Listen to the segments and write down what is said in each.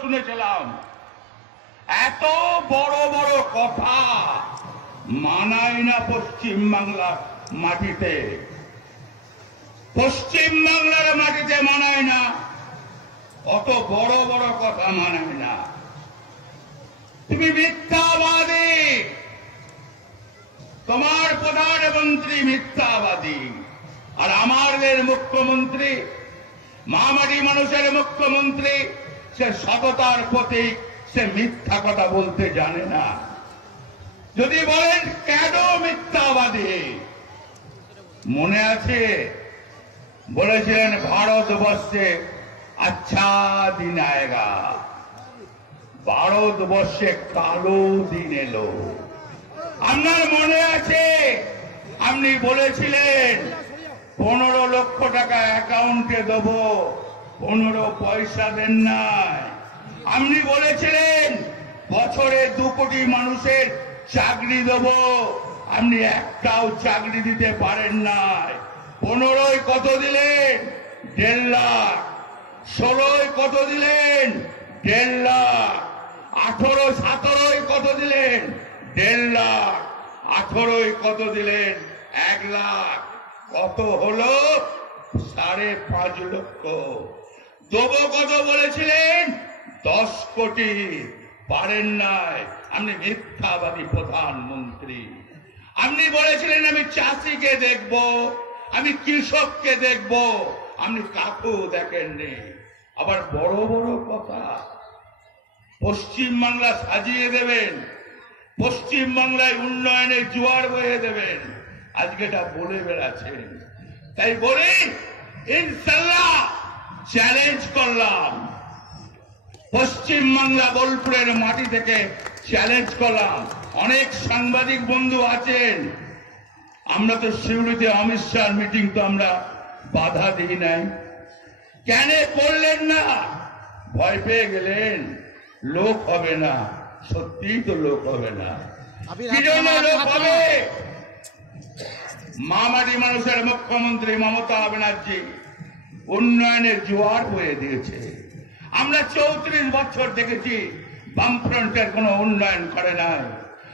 শুনেছিলাম। এত বড় বড় কথা মানায় না পশ্চিম বাংলার মাটিতে। পশ্চিম বাংলার মাটিতে মানায় না, অত বড় বড় কথা মানায় না। তুমি মিথ্যাবাদী। তোমার প্রধানমন্ত্রী মিথ্যাবাদী। আর আমাদের মুখ্যমন্ত্রী, মামাটি মানুষের মুখ্যমন্ত্রী সে সততার প্রতীক, সে মিথ্যা কথা বলতে জানে না। যদি বলেন, কেন মিথ্যাবাদী? মনে আছে, বলেছিলেন ভারতবর্ষে আচ্ছা দিন আয়েগা ভারতবর্ষে কালো দিন এলো। আপনার মনে আছে, আপনি বলেছিলেন, পনেরো লক্ষ টাকা অ্যাকাউন্টে দেব। পনেরো পয়সা দেন নাই। আপনি বলেছিলেন, বছরে দু কোটি মানুষের চাকরি দেব। আপনি একটাও চাকরি দিতে পারেন নাই। পনেরোই কত দিলেন? দেড় লাখ। ষোলোই কত দিলেন? দেড় লাখ। আঠারো, সতেরোই কত দিলেন? দেড় লাখ। আঠারোই কত দিলেন? এক লাখ। কত হলো? সাড়ে পাঁচ লক্ষ। দেবো কত বলেছিলেন? দশ কোটি। পারেন নাই। আপনি মিথ্যাবাদী প্রধানমন্ত্রী। আপনি বলেছিলেন, আমি চাষিকে দেখব, আমি কৃষককে দেখব, আপনি কাকেও দেখেননি। আবার বড় বড় কথা, পশ্চিম বাংলা সাজিয়ে দেবেন, পশ্চিম বাংলায় জোয়ার বয়ে দেবেন। আজকে এটা বলে বেড়াচ্ছেন। তাই বলি, ইনশাল্লাহ চ্যালেঞ্জ করলাম। পশ্চিম বাংলা বোলপুরের মাটি থেকে চ্যালেঞ্জ করলাম। অনেক সাংবাদিক বন্ধু আছেন। আমরা তো শিউড়িতে অমিত শাহ মিটিং তো আমরা বাধা দিই নাই। কেন করলেন না? ভয় পেয়ে গেলেন। লোক হবে না। সত্যিই তো লোক হবে না। লোক হবে? মামাটি মানুষের মুখ্যমন্ত্রী মমতা ব্যানার্জি। উন্নয়নের জোয়ার বয়ে দিয়েছে। আমরা চৌত্রিশ বছর দেখেছি, বামফ্রন্টের কোনো উন্নয়ন করে নাই।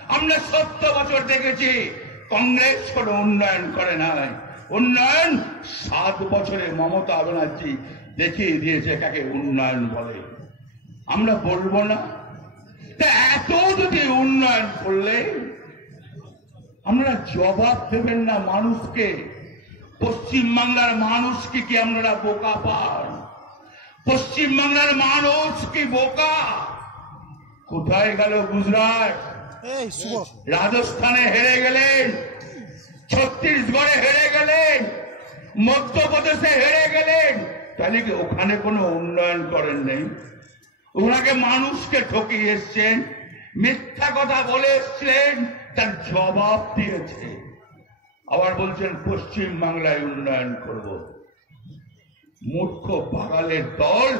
আমরা সত্তর বছর দেখেছি, কংগ্রেস কোনো উন্নয়ন করে নাই। উন্নয়ন সাত বছরে মমতা ব্যানার্জি দেখিয়ে দিয়েছে কাকে উন্নয়ন বলে। আমরা বলব না। তা এত যদি উন্নয়ন করলে, আমরা জবাব দেবেন না মানুষকে। পশ্চিম বাংলার মানুষকে কি আমরা বোকা পান? পশ্চিম বাংলার মানুষ কি বোকা? কোথায় গেল গুজরাট? রাজস্থানে হেরে গেলেন ছত্তিশগড়ে হেরে গেলেন মধ্যপ্রদেশে হেরে গেলেন। তাহলে কি ওখানে কোনো উন্নয়ন করেন নেই? ওনাকে মানুষকে ঠকিয়ে এসছেন মিথ্যা কথা বলে এসছিলেন তার জবাব দিয়েছে। আবার বলছেন, পশ্চিম বাংলায় উন্নয়ন করব। মূর্খ পাগালের দল,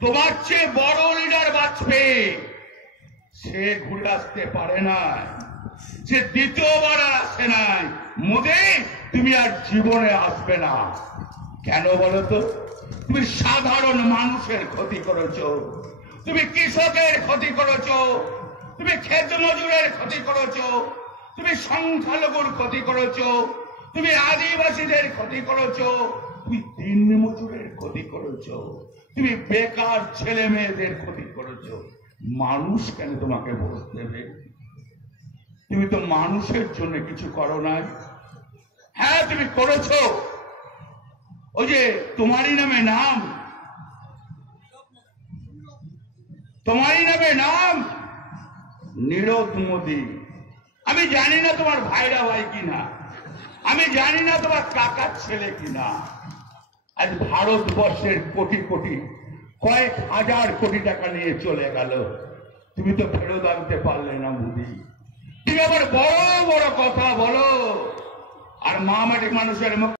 তোমার চেয়ে বড় লিডার বাঁচবে। সে ঘুরে আসতে পারে না, সে দ্বিতীয়বার আসে নাই। মোদে, তুমি আর জীবনে আসবে না। কেন বলো তো? তুমি সাধারণ মানুষের ক্ষতি করেছ। তুমি কৃষকের ক্ষতি করেছ। তুমি ক্ষেত মজুরের ক্ষতি করেছ। তুমি সংখ্যালঘুর ক্ষতি করেছ, তুমি আদিবাসীদের ক্ষতি করেছ, তুমি দিন মজুরের ক্ষতি করেছ, তুমি বেকার ছেলে মেয়েদের ক্ষতি করেছ। মানুষ কেন তোমাকে ভোট দেবে? তুমি তো মানুষের জন্য কিছু করো নাই। হ্যাঁ তুমি করেছ। ওই যে তোমারই নামে নাম। তোমারই নামে নাম। নীরদ মোদী। আমি জানি না তোমার ভাইরা ভাই কিনা। আমি জানি না তোমার কাকার ছেলে কিনা। আজ ভারতবর্ষের কোটি কোটি, কয়েক হাজার কোটি টাকা নিয়ে চলে গেল। তুমি তো ফেরত আনতে পারলে না মোদি। তুমি আবার বড় বড় কথা বলো। আর মামাটি মানুষের মুখ